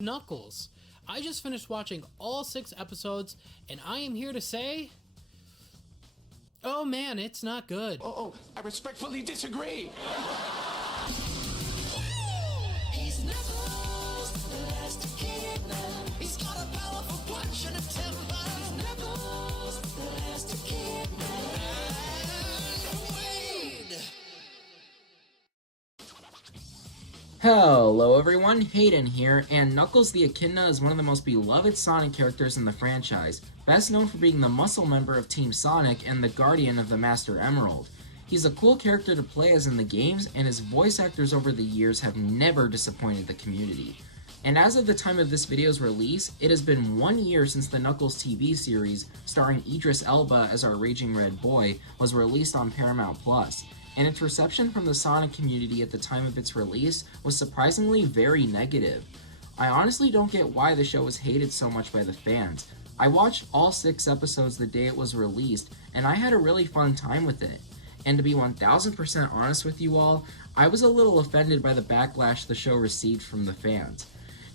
Knuckles. I just finished watching all 6 episodes, and I am here to say, oh man, it's not good. I respectfully disagree. He's Knuckles, the last echidna. He's got a powerful punch and a temper. He's Knuckles, the last echidna. And Wade. Hello everyone, Hayden here, and Knuckles the Echidna is one of the most beloved Sonic characters in the franchise, best known for being the muscle member of Team Sonic and the guardian of the Master Emerald. He's a cool character to play as in the games, and his voice actors over the years have never disappointed the community. And as of the time of this video's release, it has been 1 year since the Knuckles TV series, starring Idris Elba as our Raging Red Boy, was released on Paramount+. And its reception from the Sonic community at the time of its release was surprisingly very negative. I honestly don't get why the show was hated so much by the fans. I watched all 6 episodes the day it was released, and I had a really fun time with it. And to be 1000% honest with you all, I was a little offended by the backlash the show received from the fans.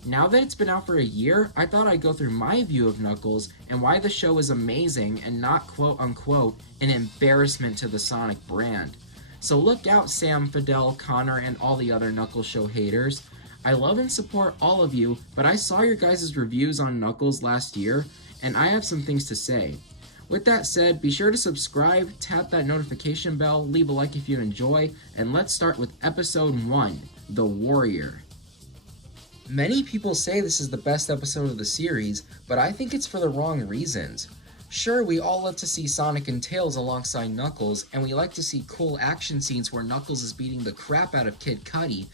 Now that it's been out for a year, I thought I'd go through my view of Knuckles and why the show is amazing and not quote-unquote an embarrassment to the Sonic brand. So look out, Sam, Fidel, Connor, and all the other Knuckles show haters. I love and support all of you, but I saw your guys' reviews on Knuckles last year, and I have some things to say. With that said, be sure to subscribe, tap that notification bell, leave a like if you enjoy, and let's start with episode 1, The Warrior. Many people say this is the best episode of the series, but I think it's for the wrong reasons. Sure, we all love to see Sonic and Tails alongside Knuckles, and we like to see cool action scenes where Knuckles is beating the crap out of Kid Cudi,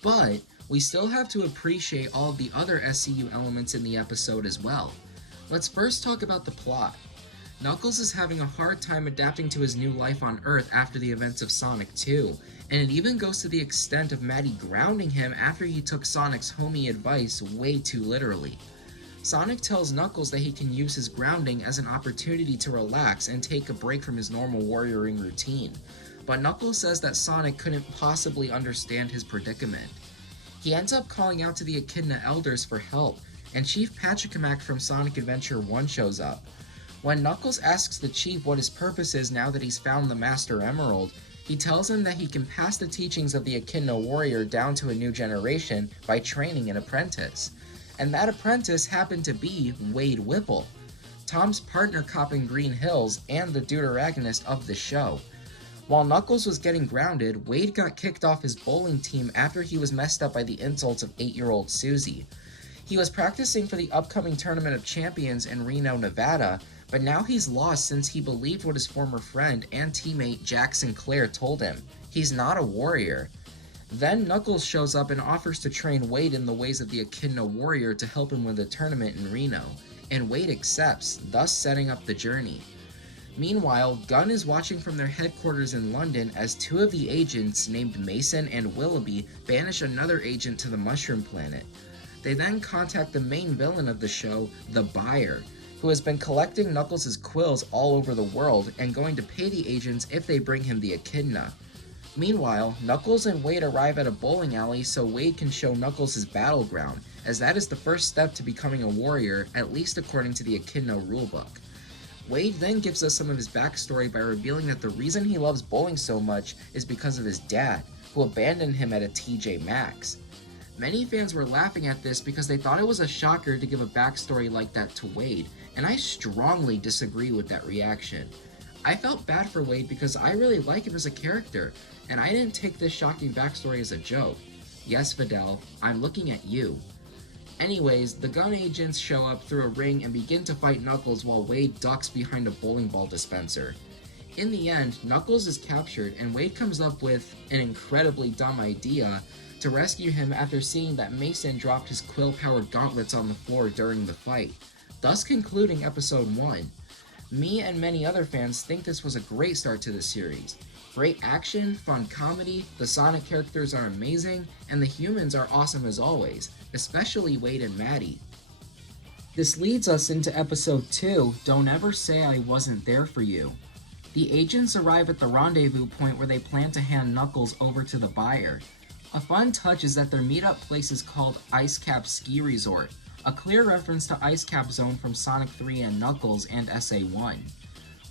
but we still have to appreciate all of the other SCU elements in the episode as well. Let's first talk about the plot. Knuckles is having a hard time adapting to his new life on Earth after the events of Sonic 2, and it even goes to the extent of Maddie grounding him after he took Sonic's homie advice way too literally. Sonic tells Knuckles that he can use his grounding as an opportunity to relax and take a break from his normal warrioring routine, but Knuckles says that Sonic couldn't possibly understand his predicament. He ends up calling out to the Echidna Elders for help, and Chief Pachacamac from Sonic Adventure 1 shows up. When Knuckles asks the Chief what his purpose is now that he's found the Master Emerald, he tells him that he can pass the teachings of the Echidna Warrior down to a new generation by training an apprentice. And that apprentice happened to be Wade Whipple, Tom's partner cop in Green Hills and the deuteragonist of the show. While Knuckles was getting grounded, Wade got kicked off his bowling team after he was messed up by the insults of 8-year-old Susie. He was practicing for the upcoming Tournament of Champions in Reno, Nevada, but now he's lost since he believed what his former friend and teammate Jack Sinclair told him. He's not a warrior. Then Knuckles shows up and offers to train Wade in the ways of the Echidna Warrior to help him win the tournament in Reno, and Wade accepts, thus setting up the journey. Meanwhile, Gunn is watching from their headquarters in London as 2 of the agents named Mason and Willoughby banish another agent to the Mushroom Planet. They then contact the main villain of the show, the Buyer, who has been collecting Knuckles' quills all over the world and going to pay the agents if they bring him the Echidna. Meanwhile, Knuckles and Wade arrive at a bowling alley so Wade can show Knuckles his battleground, as that is the first step to becoming a warrior, at least according to the Echidna rulebook. Wade then gives us some of his backstory by revealing that the reason he loves bowling so much is because of his dad, who abandoned him at a TJ Maxx. Many fans were laughing at this because they thought it was a shocker to give a backstory like that to Wade, and I strongly disagree with that reaction. I felt bad for Wade because I really like him as a character, and I didn't take this shocking backstory as a joke. Yes, Fidel, I'm looking at you. Anyways, the Gun agents show up through a ring and begin to fight Knuckles while Wade ducks behind a bowling ball dispenser. In the end, Knuckles is captured and Wade comes up with an incredibly dumb idea to rescue him after seeing that Mason dropped his quill-powered gauntlets on the floor during the fight, thus concluding episode 1. Me and many other fans think this was a great start to the series. Great action, fun comedy, the Sonic characters are amazing, and the humans are awesome as always, especially Wade and Maddie. This leads us into episode 2, Don't Ever Say I Wasn't There For You. The agents arrive at the rendezvous point where they plan to hand Knuckles over to the Buyer. A fun touch is that their meetup place is called Ice Cap Ski Resort, a clear reference to Ice Cap Zone from Sonic 3 and Knuckles and SA1.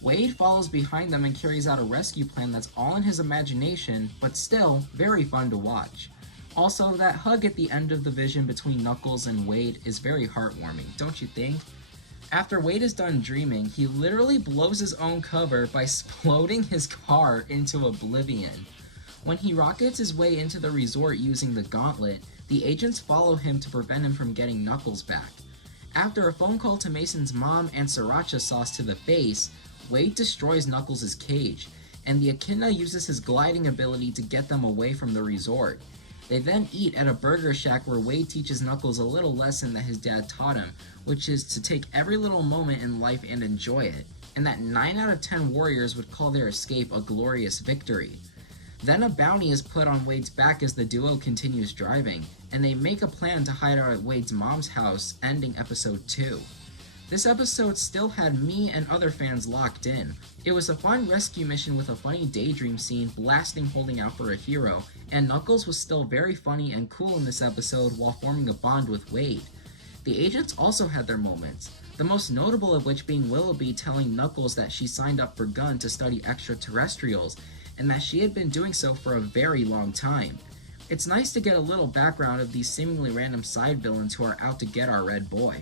Wade follows behind them and carries out a rescue plan that's all in his imagination, but still very fun to watch. Also, that hug at the end of the vision between Knuckles and Wade is very heartwarming, don't you think? After Wade is done dreaming, he literally blows his own cover by exploding his car into oblivion. When he rockets his way into the resort using the gauntlet, the agents follow him to prevent him from getting Knuckles back. After a phone call to Mason's mom and sriracha sauce to the face, Wade destroys Knuckles' cage, and the Echidna uses his gliding ability to get them away from the resort. They then eat at a burger shack where Wade teaches Knuckles a little lesson that his dad taught him, which is to take every little moment in life and enjoy it, and that 9 out of 10 warriors would call their escape a glorious victory. Then a bounty is put on Wade's back as the duo continues driving, and they make a plan to hide out at Wade's mom's house, ending episode 2. This episode still had me and other fans locked in. It was a fun rescue mission with a funny daydream scene blasting holding out for a hero, and Knuckles was still very funny and cool in this episode while forming a bond with Wade. The agents also had their moments, the most notable of which being Willoughby telling Knuckles that she signed up for Gun to study extraterrestrials, and that she had been doing so for a very long time. It's nice to get a little background of these seemingly random side villains who are out to get our red boy.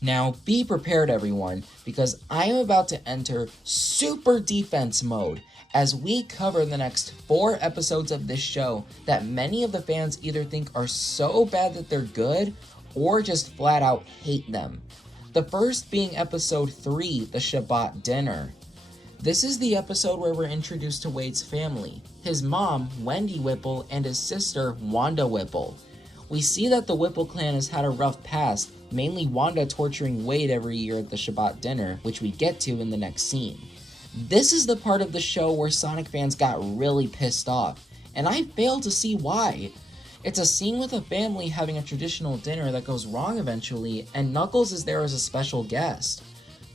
Now, be prepared everyone, because I am about to enter super defense mode as we cover the next 4 episodes of this show that many of the fans either think are so bad that they're good, or just flat out hate them. The first being episode 3, the Shabbat Dinner. This is the episode where we're introduced to Wade's family, his mom, Wendy Whipple, and his sister, Wanda Whipple. We see that the Whipple clan has had a rough past, mainly Wanda torturing Wade every year at the Shabbat Dinner, which we get to in the next scene. This is the part of the show where Sonic fans got really pissed off, and I fail to see why. It's a scene with a family having a traditional dinner that goes wrong eventually, and Knuckles is there as a special guest.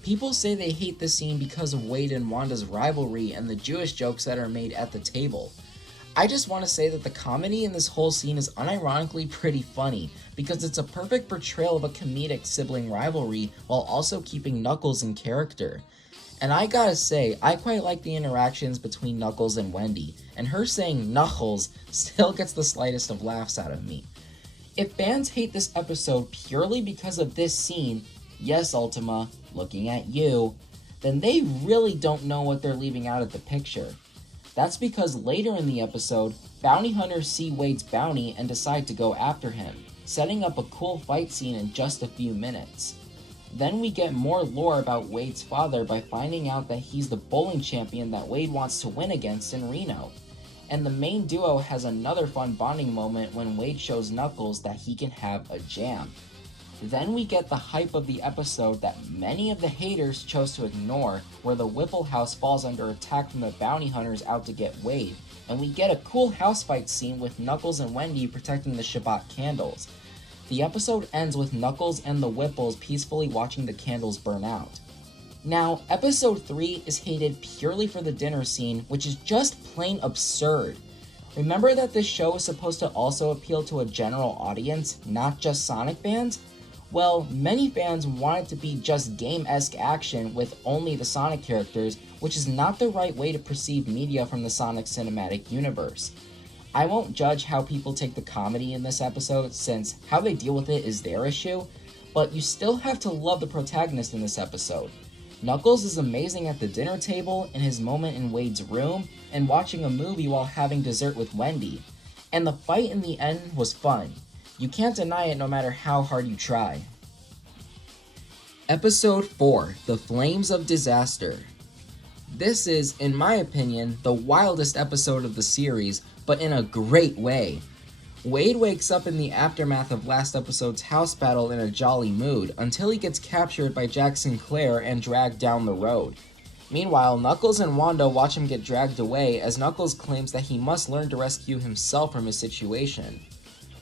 People say they hate this scene because of Wade and Wanda's rivalry and the Jewish jokes that are made at the table. I just want to say that the comedy in this whole scene is unironically pretty funny, because it's a perfect portrayal of a comedic sibling rivalry while also keeping Knuckles in character. And I gotta say, I quite like the interactions between Knuckles and Wendy, and her saying Knuckles still gets the slightest of laughs out of me. If fans hate this episode purely because of this scene, yes Ultima, looking at you, then they really don't know what they're leaving out of the picture. That's because later in the episode, bounty hunters see Wade's bounty and decide to go after him, setting up a cool fight scene in just a few minutes. Then we get more lore about Wade's father by finding out that he's the bowling champion that Wade wants to win against in Reno. And the main duo has another fun bonding moment when Wade shows Knuckles that he can have a jam. Then we get the hype of the episode that many of the haters chose to ignore, where the Whipple house falls under attack from the bounty hunters out to get Wade, and we get a cool house fight scene with Knuckles and Wendy protecting the Shabbat candles. The episode ends with Knuckles and the Whipples peacefully watching the candles burn out. Now, episode 3 is hated purely for the dinner scene, which is just plain absurd. Remember that this show is supposed to also appeal to a general audience, not just Sonic fans? Well, many fans want it to be just game-esque action with only the Sonic characters, which is not the right way to perceive media from the Sonic cinematic universe. I won't judge how people take the comedy in this episode, since how they deal with it is their issue, but you still have to love the protagonist in this episode. Knuckles is amazing at the dinner table, in his moment in Wade's room, and watching a movie while having dessert with Wendy. And the fight in the end was fun. You can't deny it no matter how hard you try. Episode 4, The Flames of Disaster. This is, in my opinion, the wildest episode of the series, but in a great way. Wade wakes up in the aftermath of last episode's house battle in a jolly mood, until he gets captured by Jack Sinclair and dragged down the road. Meanwhile, Knuckles and Wanda watch him get dragged away as Knuckles claims that he must learn to rescue himself from his situation.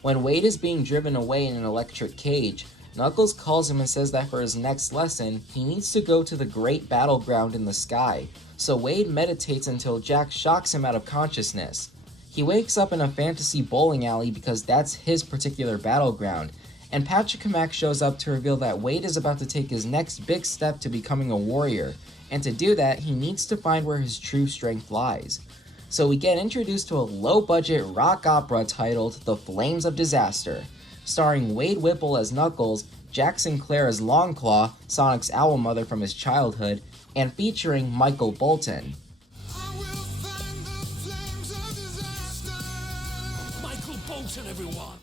When Wade is being driven away in an electric cage, Knuckles calls him and says that for his next lesson, he needs to go to the great battleground in the sky, so Wade meditates until Jack shocks him out of consciousness. He wakes up in a fantasy bowling alley because that's his particular battleground, and Patrick Kamak shows up to reveal that Wade is about to take his next big step to becoming a warrior, and to do that, he needs to find where his true strength lies. So we get introduced to a low-budget rock opera titled The Flames of Disaster, starring Wade Whipple as Knuckles, Jack Sinclair as Longclaw, Sonic's owl mother from his childhood, and featuring Michael Bolton. I will fan the flames of disaster. Michael Bolton, everyone.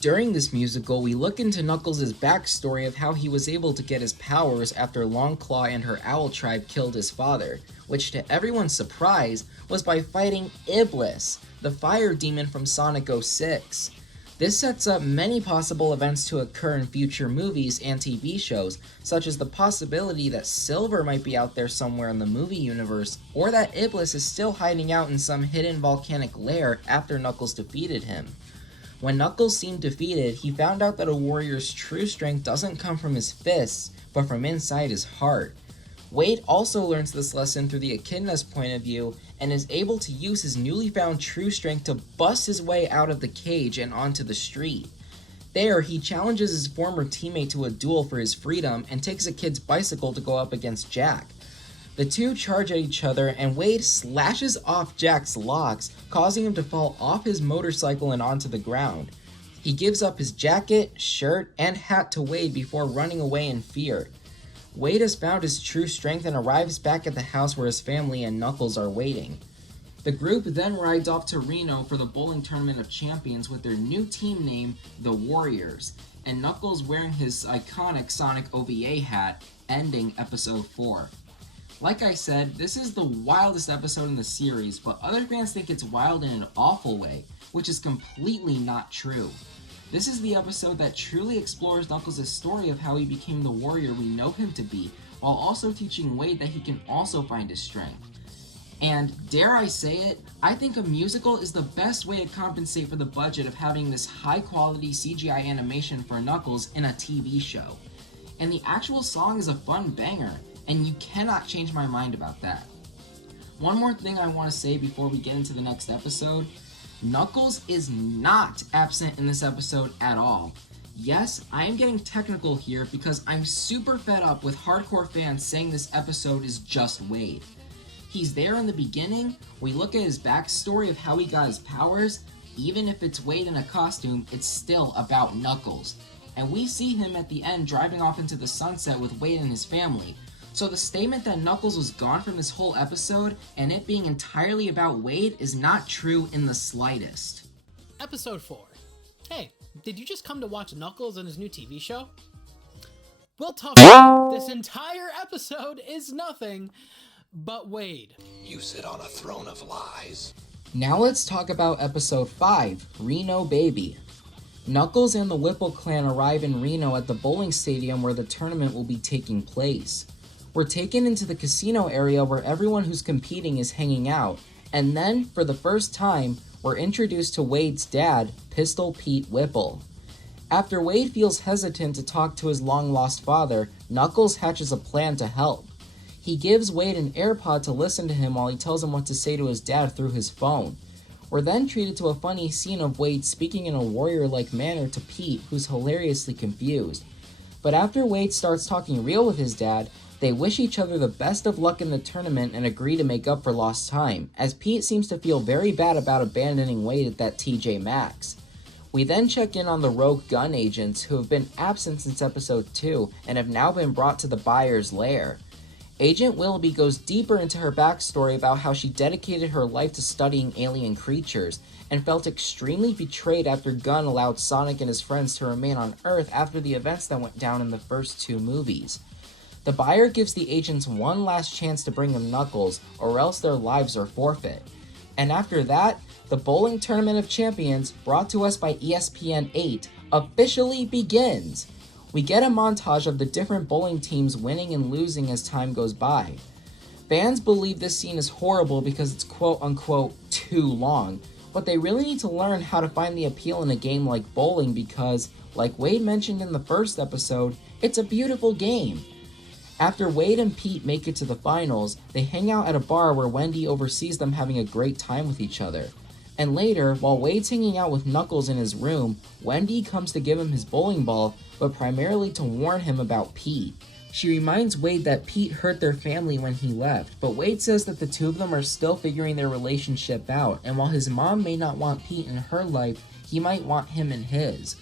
During this musical, we look into Knuckles' backstory of how he was able to get his powers after Longclaw and her owl tribe killed his father, which to everyone's surprise was by fighting Iblis, the fire demon from Sonic 06. This sets up many possible events to occur in future movies and TV shows, such as the possibility that Silver might be out there somewhere in the movie universe, or that Iblis is still hiding out in some hidden volcanic lair after Knuckles defeated him. When Knuckles seemed defeated, he found out that a warrior's true strength doesn't come from his fists, but from inside his heart. Wade also learns this lesson through the Echidna's point of view, and is able to use his newly found true strength to bust his way out of the cage and onto the street. There, he challenges his former teammate to a duel for his freedom, and takes a kid's bicycle to go up against Jack. The two charge at each other, and Wade slashes off Jack's locks, causing him to fall off his motorcycle and onto the ground. He gives up his jacket, shirt, and hat to Wade before running away in fear. Wade has found his true strength and arrives back at the house where his family and Knuckles are waiting. The group then rides off to Reno for the Bowling Tournament of Champions with their new team name, the Warriors, and Knuckles wearing his iconic Sonic OVA hat, ending Episode 4. Like I said, this is the wildest episode in the series, but other fans think it's wild in an awful way, which is completely not true. This is the episode that truly explores Knuckles' story of how he became the warrior we know him to be, while also teaching Wade that he can also find his strength. And, dare I say it, I think a musical is the best way to compensate for the budget of having this high-quality CGI animation for Knuckles in a TV show. And the actual song is a fun banger, and you cannot change my mind about that. One more thing I want to say before we get into the next episode. Knuckles is not absent in this episode at all. Yes, I am getting technical here because I'm super fed up with hardcore fans saying this episode is just Wade. He's there in the beginning, we look at his backstory of how he got his powers, even if it's Wade in a costume, it's still about Knuckles. And we see him at the end driving off into the sunset with Wade and his family. So the statement that Knuckles was gone from this whole episode and it being entirely about Wade is not true in the slightest. Episode 4. Hey, did you just come to watch Knuckles and his new TV show? Well, tough. This entire episode is nothing but Wade. You sit on a throne of lies. Now let's talk about episode 5, Reno Baby. Knuckles and the Whipple clan arrive in Reno at the bowling stadium where the tournament will be taking place. We're taken into the casino area where everyone who's competing is hanging out, and then, for the first time, we're introduced to Wade's dad, Pistol Pete Whipple. After Wade feels hesitant to talk to his long-lost father, Knuckles hatches a plan to help. He gives Wade an AirPod to listen to him while he tells him what to say to his dad through his phone. We're then treated to a funny scene of Wade speaking in a warrior-like manner to Pete, who's hilariously confused. But after Wade starts talking real with his dad, they wish each other the best of luck in the tournament and agree to make up for lost time, as Pete seems to feel very bad about abandoning Wade at that TJ Maxx. We then check in on the rogue gun agents who have been absent since episode 2 and have now been brought to the buyer's lair. Agent Willoughby goes deeper into her backstory about how she dedicated her life to studying alien creatures, and felt extremely betrayed after Gunn allowed Sonic and his friends to remain on Earth after the events that went down in the first 2 movies. The buyer gives the agents one last chance to bring them Knuckles, or else their lives are forfeit. And after that, the Bowling Tournament of Champions, brought to us by ESPN 8, officially begins. We get a montage of the different bowling teams winning and losing as time goes by. Fans believe this scene is horrible because it's quote-unquote too long, but they really need to learn how to find the appeal in a game like bowling because, like Wade mentioned in the first episode, it's a beautiful game. After Wade and Pete make it to the finals, they hang out at a bar where Wendy oversees them having a great time with each other. And later, while Wade's hanging out with Knuckles in his room, Wendy comes to give him his bowling ball, but primarily to warn him about Pete. She reminds Wade that Pete hurt their family when he left, but Wade says that the two of them are still figuring their relationship out, and while his mom may not want Pete in her life, he might want him in his.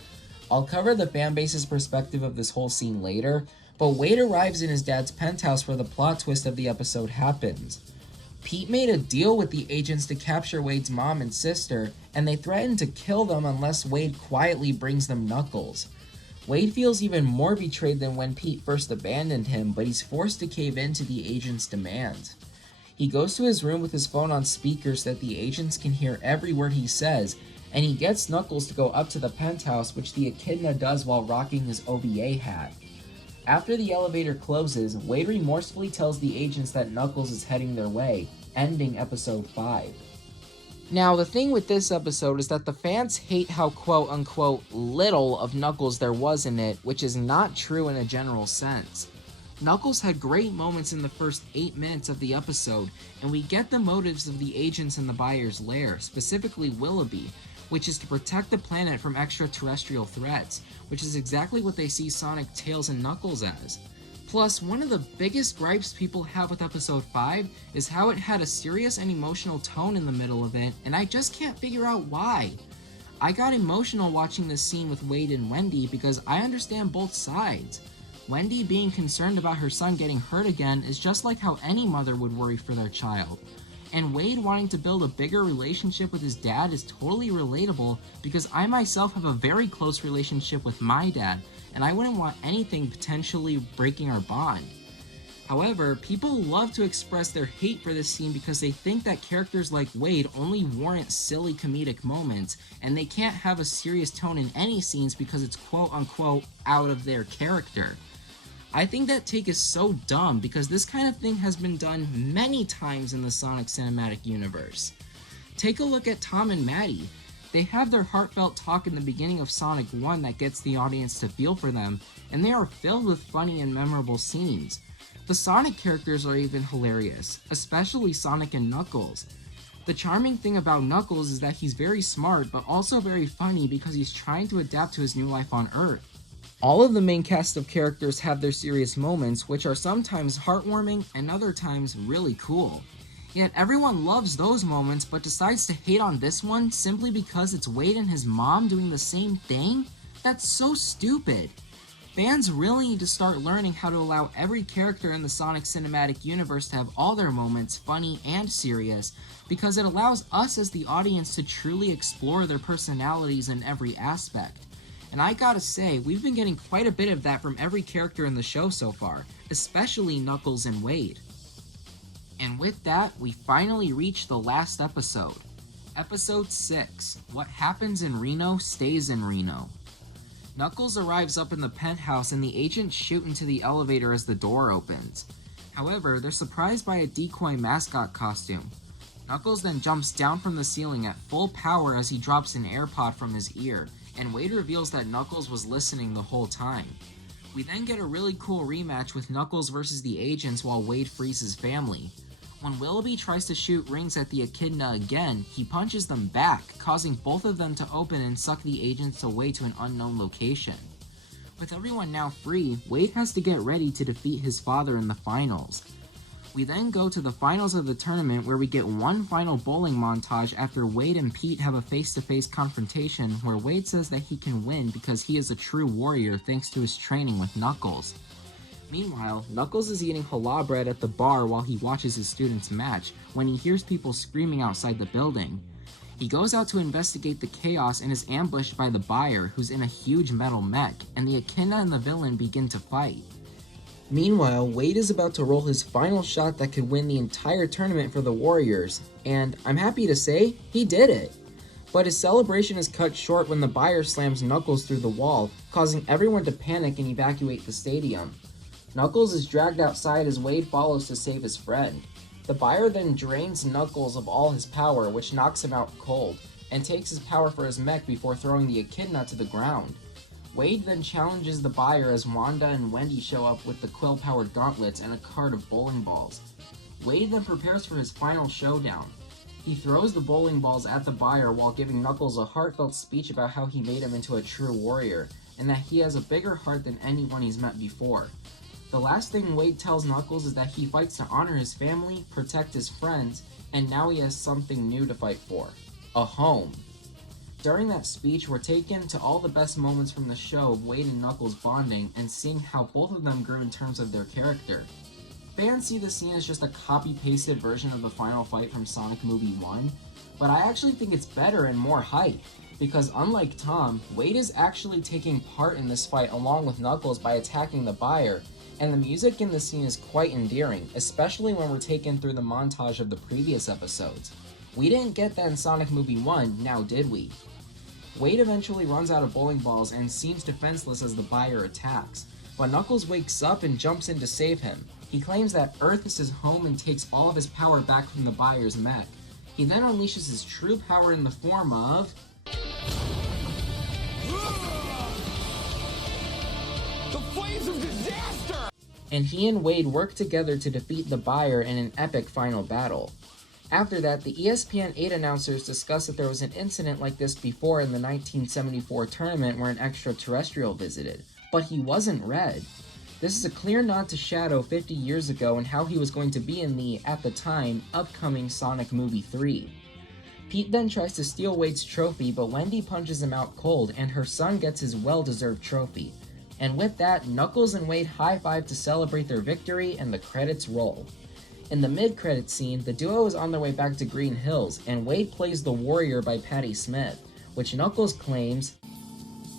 I'll cover the fanbase's perspective of this whole scene later, but Wade arrives in his dad's penthouse where the plot twist of the episode happens. Pete made a deal with the agents to capture Wade's mom and sister, and they threatened to kill them unless Wade quietly brings them Knuckles. Wade feels even more betrayed than when Pete first abandoned him, but he's forced to cave in to the agents' demands. He goes to his room with his phone on speaker so that the agents can hear every word he says, and he gets Knuckles to go up to the penthouse, which the Echidna does while rocking his OVA hat. After the elevator closes, Wade remorsefully tells the agents that Knuckles is heading their way, ending episode 5. Now, the thing with this episode is that the fans hate how quote-unquote little of Knuckles there was in it, which is not true in a general sense. Knuckles had great moments in the first 8 minutes of the episode, and we get the motives of the agents in the Buyer's Lair, specifically Willoughby, which is to protect the planet from extraterrestrial threats, which is exactly what they see Sonic, Tails, and Knuckles as. Plus, one of the biggest gripes people have with episode 5 is how it had a serious and emotional tone in the middle of it, and I just can't figure out why. I got emotional watching this scene with Wade and Wendy because I understand both sides. Wendy being concerned about her son getting hurt again is just like how any mother would worry for their child. And Wade wanting to build a bigger relationship with his dad is totally relatable because I myself have a very close relationship with my dad, and I wouldn't want anything potentially breaking our bond. However, people love to express their hate for this scene because they think that characters like Wade only warrant silly comedic moments, and they can't have a serious tone in any scenes because it's quote-unquote out of their character. I think that take is so dumb because this kind of thing has been done many times in the Sonic Cinematic Universe. Take a look at Tom and Maddie. They have their heartfelt talk in the beginning of Sonic 1 that gets the audience to feel for them, and they are filled with funny and memorable scenes. The Sonic characters are even hilarious, especially Sonic and Knuckles. The charming thing about Knuckles is that he's very smart, but also very funny because he's trying to adapt to his new life on Earth. All of the main cast of characters have their serious moments, which are sometimes heartwarming and other times really cool. Yet everyone loves those moments but decides to hate on this one simply because it's Wade and his mom doing the same thing? That's so stupid. Fans really need to start learning how to allow every character in the Sonic Cinematic Universe to have all their moments funny and serious, because it allows us as the audience to truly explore their personalities in every aspect. And I gotta say, we've been getting quite a bit of that from every character in the show so far, especially Knuckles and Wade. And with that, we finally reach the last episode. Episode 6, What Happens in Reno Stays in Reno. Knuckles arrives up in the penthouse and the agents shoot into the elevator as the door opens. However, they're surprised by a decoy mascot costume. Knuckles then jumps down from the ceiling at full power as he drops an AirPod from his ear, and Wade reveals that Knuckles was listening the whole time. We then get a really cool rematch with Knuckles versus the agents while Wade frees his family. When Willoughby tries to shoot rings at the Echidna again, he punches them back, causing both of them to open and suck the agents away to an unknown location. With everyone now free, Wade has to get ready to defeat his father in the finals. We then go to the finals of the tournament where we get one final bowling montage after Wade and Pete have a face-to-face confrontation where Wade says that he can win because he is a true warrior thanks to his training with Knuckles. Meanwhile, Knuckles is eating halal bread at the bar while he watches his students match when he hears people screaming outside the building. He goes out to investigate the chaos and is ambushed by the buyer, who's in a huge metal mech, and the Echidna and the villain begin to fight. Meanwhile, Wade is about to roll his final shot that could win the entire tournament for the Warriors, and I'm happy to say, he did it. But his celebration is cut short when the buyer slams Knuckles through the wall, causing everyone to panic and evacuate the stadium. Knuckles is dragged outside as Wade follows to save his friend. The buyer then drains Knuckles of all his power, which knocks him out cold, and takes his power for his mech before throwing the Echidna to the ground. Wade then challenges the buyer as Wanda and Wendy show up with the Quill-powered gauntlets and a cart of bowling balls. Wade then prepares for his final showdown. He throws the bowling balls at the buyer while giving Knuckles a heartfelt speech about how he made him into a true warrior, and that he has a bigger heart than anyone he's met before. The last thing Wade tells Knuckles is that he fights to honor his family, protect his friends, and now he has something new to fight for: a home. During that speech, we're taken to all the best moments from the show of Wade and Knuckles bonding and seeing how both of them grew in terms of their character. Fans see the scene as just a copy-pasted version of the final fight from Sonic Movie 1, but I actually think it's better and more hype, because unlike Tom, Wade is actually taking part in this fight along with Knuckles by attacking the buyer, and the music in the scene is quite endearing, especially when we're taken through the montage of the previous episodes. We didn't get that in Sonic Movie 1, now did we? Wade eventually runs out of bowling balls and seems defenseless as the buyer attacks, but Knuckles wakes up and jumps in to save him. He claims that Earth is his home and takes all of his power back from the buyer's mech. He then unleashes his true power in the form of... The flames of disaster! And he and Wade work together to defeat the buyer in an epic final battle. After that, the ESPN 8 announcers discussed that there was an incident like this before in the 1974 tournament where an extraterrestrial visited, but he wasn't Red. This is a clear nod to Shadow 50 years ago and how he was going to be in the, at the time, upcoming Sonic Movie 3. Pete then tries to steal Wade's trophy, but Wendy punches him out cold, and her son gets his well-deserved trophy. And with that, Knuckles and Wade high-five to celebrate their victory, and the credits roll. In the mid-credits scene, the duo is on their way back to Green Hills, and Wade plays The Warrior by Patti Smith, which Knuckles claims,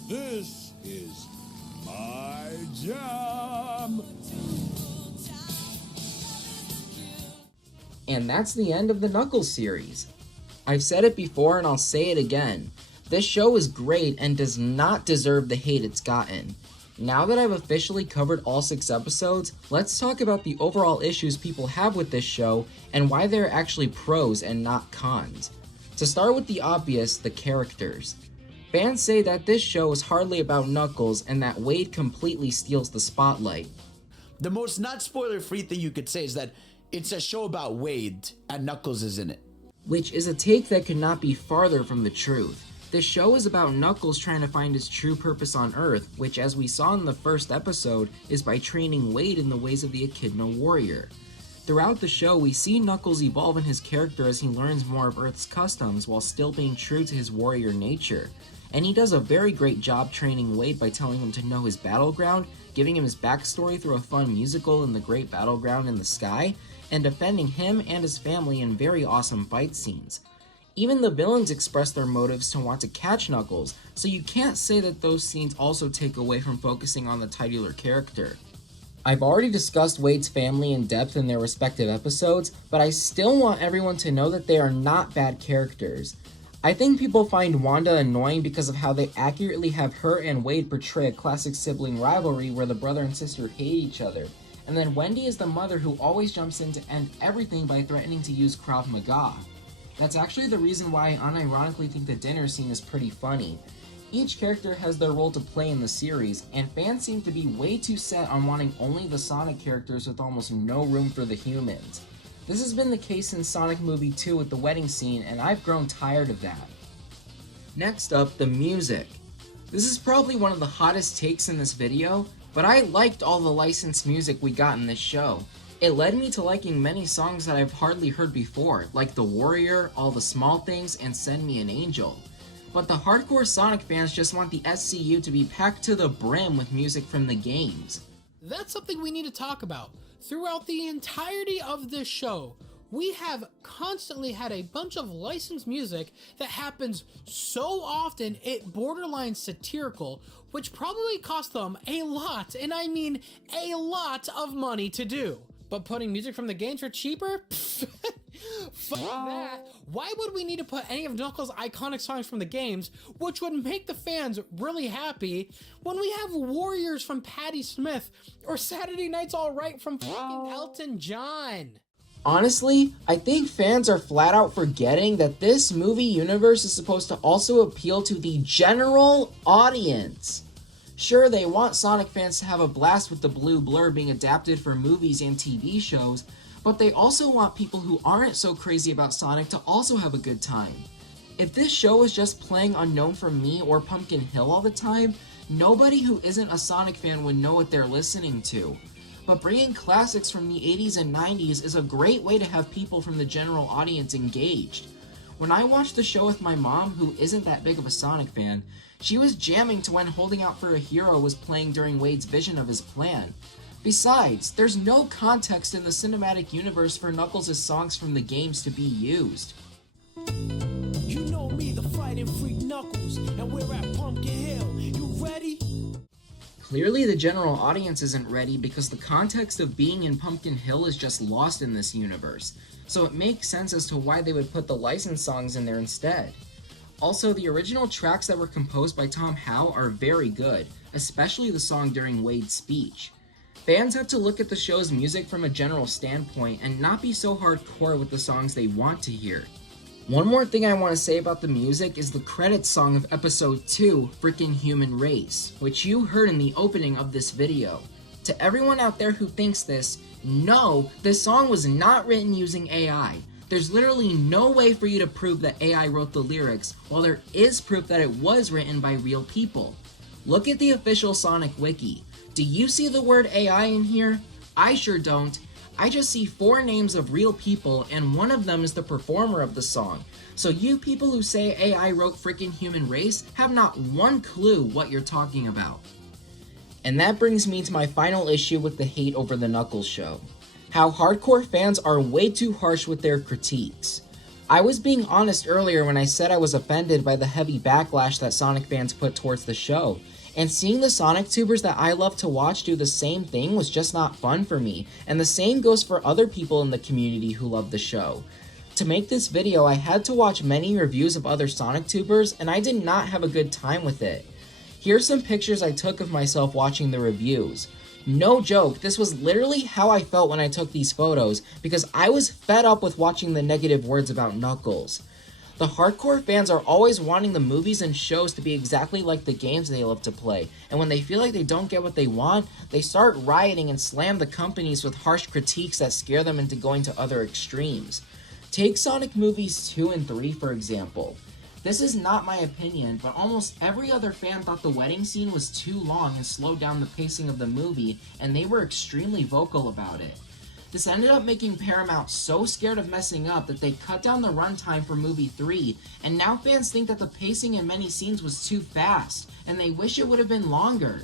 This is my jam! And that's the end of the Knuckles series. I've said it before and I'll say it again. This show is great and does not deserve the hate it's gotten. Now that I've officially covered all 6 episodes, let's talk about the overall issues people have with this show and why they're actually pros and not cons. To start with the obvious, the characters. Fans say that this show is hardly about Knuckles and that Wade completely steals the spotlight. The most not spoiler-free thing you could say is that it's a show about Wade and Knuckles is in it. Which is a take that could not be farther from the truth. The show is about Knuckles trying to find his true purpose on Earth, which, as we saw in the first episode, is by training Wade in the ways of the Echidna Warrior. Throughout the show, we see Knuckles evolve in his character as he learns more of Earth's customs while still being true to his warrior nature. And he does a very great job training Wade by telling him to know his battleground, giving him his backstory through a fun musical in the Great Battleground in the Sky, and defending him and his family in very awesome fight scenes. Even the villains express their motives to want to catch Knuckles, so you can't say that those scenes also take away from focusing on the titular character. I've already discussed Wade's family in depth in their respective episodes, but I still want everyone to know that they are not bad characters. I think people find Wanda annoying because of how they accurately have her and Wade portray a classic sibling rivalry where the brother and sister hate each other. And then Wendy is the mother who always jumps in to end everything by threatening to use Krav Maga. That's actually the reason why I unironically think the dinner scene is pretty funny. Each character has their role to play in the series, and fans seem to be way too set on wanting only the Sonic characters with almost no room for the humans. This has been the case in Sonic Movie 2 with the wedding scene, and I've grown tired of that. Next up, the music. This is probably one of the hottest takes in this video, but I liked all the licensed music we got in this show. It led me to liking many songs that I've hardly heard before, like The Warrior, All the Small Things, and Send Me an Angel. But the hardcore Sonic fans just want the SCU to be packed to the brim with music from the games. That's something we need to talk about. Throughout the entirety of this show, we have constantly had a bunch of licensed music that happens so often it borderline satirical, which probably cost them a lot, and I mean a lot of money to do. But putting music from the games for cheaper? Fuck that. Why would we need to put any of Knuckles' iconic songs from the games, which would make the fans really happy, when we have Warriors from Patti Smith or Saturday Night's Alright from fucking Elton John? Honestly, I think fans are flat out forgetting that this movie universe is supposed to also appeal to the general audience. Sure, they want Sonic fans to have a blast with the blue blur being adapted for movies and TV shows, but they also want people who aren't so crazy about Sonic to also have a good time. If this show was just playing Unknown from Me or Pumpkin Hill all the time, nobody who isn't a Sonic fan would know what they're listening to. But bringing classics from the 80s and 90s is a great way to have people from the general audience engaged. When I watched the show with my mom, who isn't that big of a Sonic fan, she was jamming to when Holding Out for a Hero was playing during Wade's vision of his plan. Besides, there's no context in the cinematic universe for Knuckles' songs from the games to be used. You know me, the fighting freak Knuckles, and we're at Pumpkin Hill. You ready? Clearly the general audience isn't ready because the context of being in Pumpkin Hill is just lost in this universe, so it makes sense as to why they would put the licensed songs in there instead. Also, the original tracks that were composed by Tom Howe are very good, especially the song during Wade's speech. Fans have to look at the show's music from a general standpoint and not be so hardcore with the songs they want to hear. One more thing I want to say about the music is the credits song of episode 2, Frickin' Human Race, which you heard in the opening of this video. To everyone out there who thinks this, no, this song was not written using AI. There's literally no way for you to prove that AI wrote the lyrics, while there is proof that it was written by real people. Look at the official Sonic Wiki. Do you see the word AI in here? I sure don't. I just see 4 names of real people, and one of them is the performer of the song. So you people who say AI wrote Frickin' Human Race have not one clue what you're talking about. And that brings me to my final issue with the hate over the Knuckles show. How hardcore fans are way too harsh with their critiques. I was being honest earlier when I said I was offended by the heavy backlash that Sonic fans put towards the show. And seeing the Sonic tubers that I love to watch do the same thing was just not fun for me, and the same goes for other people in the community who love the show. To make this video, I had to watch many reviews of other Sonic tubers, and I did not have a good time with it. Here's some pictures I took of myself watching the reviews. No joke, this was literally how I felt when I took these photos, because I was fed up with watching the negative words about Knuckles. The hardcore fans are always wanting the movies and shows to be exactly like the games they love to play, and when they feel like they don't get what they want, they start rioting and slam the companies with harsh critiques that scare them into going to other extremes. Take Sonic movies 2 and 3 for example. This is not my opinion, but almost every other fan thought the wedding scene was too long and slowed down the pacing of the movie, and they were extremely vocal about it. This ended up making Paramount so scared of messing up that they cut down the runtime for movie 3, and now fans think that the pacing in many scenes was too fast, and they wish it would have been longer.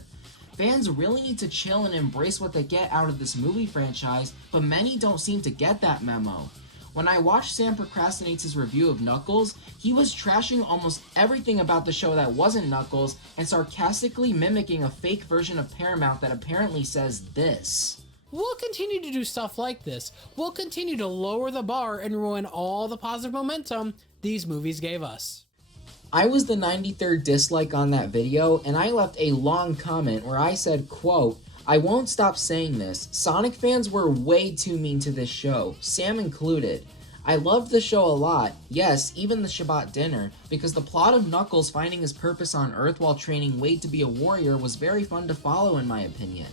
Fans really need to chill and embrace what they get out of this movie franchise, but many don't seem to get that memo. When I watched Sam Procrastinates' review of Knuckles, he was trashing almost everything about the show that wasn't Knuckles, and sarcastically mimicking a fake version of Paramount that apparently says this. We'll continue to do stuff like this. We'll continue to lower the bar and ruin all the positive momentum these movies gave us. I was the 93rd dislike on that video, and I left a long comment where I said, quote, "I won't stop saying this. Sonic fans were way too mean to this show, Sam included. I loved the show a lot, yes, even the Shabbat dinner, because the plot of Knuckles finding his purpose on Earth while training Wade to be a warrior was very fun to follow in my opinion.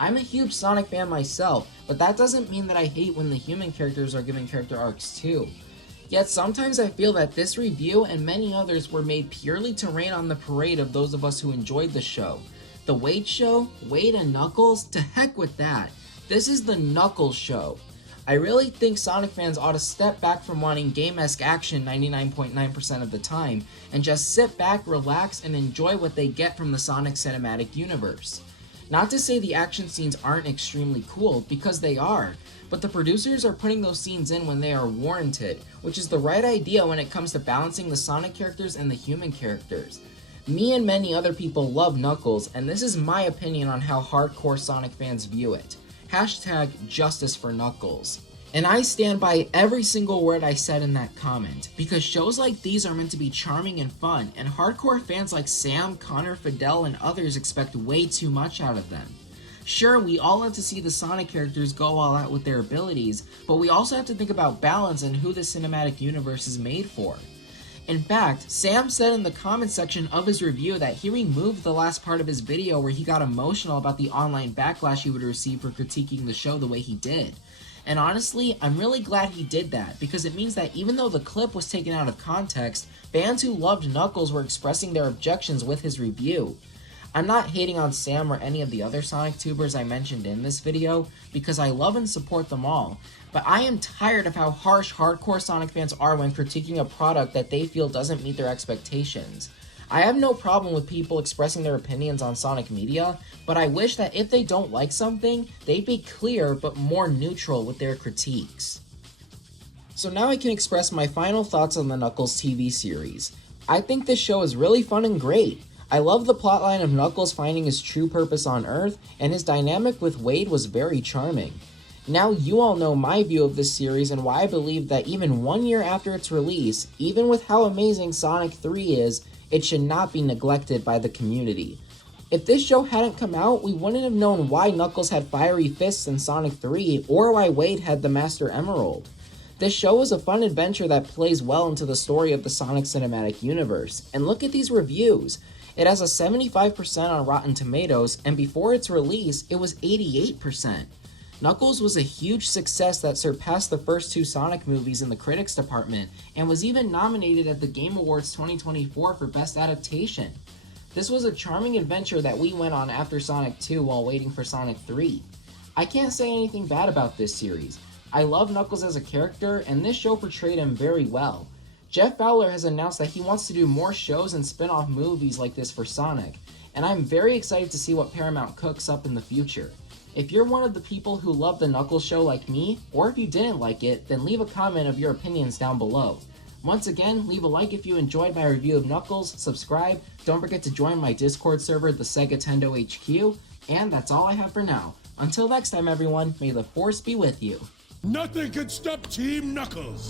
I'm a huge Sonic fan myself, but that doesn't mean that I hate when the human characters are given character arcs too. Yet sometimes I feel that this review and many others were made purely to rain on the parade of those of us who enjoyed the show. The Wade show? Wade and Knuckles? To heck with that. This is the Knuckles show. I really think Sonic fans ought to step back from wanting game-esque action 99.9% of the time, and just sit back, relax, and enjoy what they get from the Sonic cinematic universe. Not to say the action scenes aren't extremely cool, because they are, but the producers are putting those scenes in when they are warranted, which is the right idea when it comes to balancing the Sonic characters and the human characters. Me and many other people love Knuckles, and this is my opinion on how hardcore Sonic fans view it. Hashtag justice for Knuckles. And I stand by every single word I said in that comment, because shows like these are meant to be charming and fun, and hardcore fans like Sam, Connor, Fidel, and others expect way too much out of them. Sure, we all love to see the Sonic characters go all out with their abilities, but we also have to think about balance and who the cinematic universe is made for. In fact, Sam said in the comment section of his review that he removed the last part of his video where he got emotional about the online backlash he would receive for critiquing the show the way he did. And honestly, I'm really glad he did that, because it means that even though the clip was taken out of context, fans who loved Knuckles were expressing their objections with his review. I'm not hating on Sam or any of the other Sonic tubers I mentioned in this video, because I love and support them all, but I am tired of how harsh hardcore Sonic fans are when critiquing a product that they feel doesn't meet their expectations. I have no problem with people expressing their opinions on Sonic media, but I wish that if they don't like something, they'd be clear but more neutral with their critiques. So now I can express my final thoughts on the Knuckles TV series. I think this show is really fun and great. I love the plotline of Knuckles finding his true purpose on Earth, and his dynamic with Wade was very charming. Now you all know my view of this series and why I believe that even 1 year after its release, even with how amazing Sonic 3 is, it should not be neglected by the community. If this show hadn't come out, we wouldn't have known why Knuckles had fiery fists in Sonic 3 or why Wade had the Master Emerald. This show is a fun adventure that plays well into the story of the Sonic Cinematic Universe, and look at these reviews. It has a 75% on Rotten Tomatoes, and before its release, it was 88%. Knuckles was a huge success that surpassed the first two Sonic movies in the critics department, and was even nominated at the Game Awards 2024 for Best Adaptation. This was a charming adventure that we went on after Sonic 2 while waiting for Sonic 3. I can't say anything bad about this series. I love Knuckles as a character, and this show portrayed him very well. Jeff Fowler has announced that he wants to do more shows and spin-off movies like this for Sonic, and I'm very excited to see what Paramount cooks up in the future. If you're one of the people who love the Knuckles show like me, or if you didn't like it, then leave a comment of your opinions down below. Once again, leave a like if you enjoyed my review of Knuckles, subscribe, don't forget to join my Discord server, the Segatendo HQ, and that's all I have for now. Until next time everyone, may the Force be with you. Nothing can stop Team Knuckles.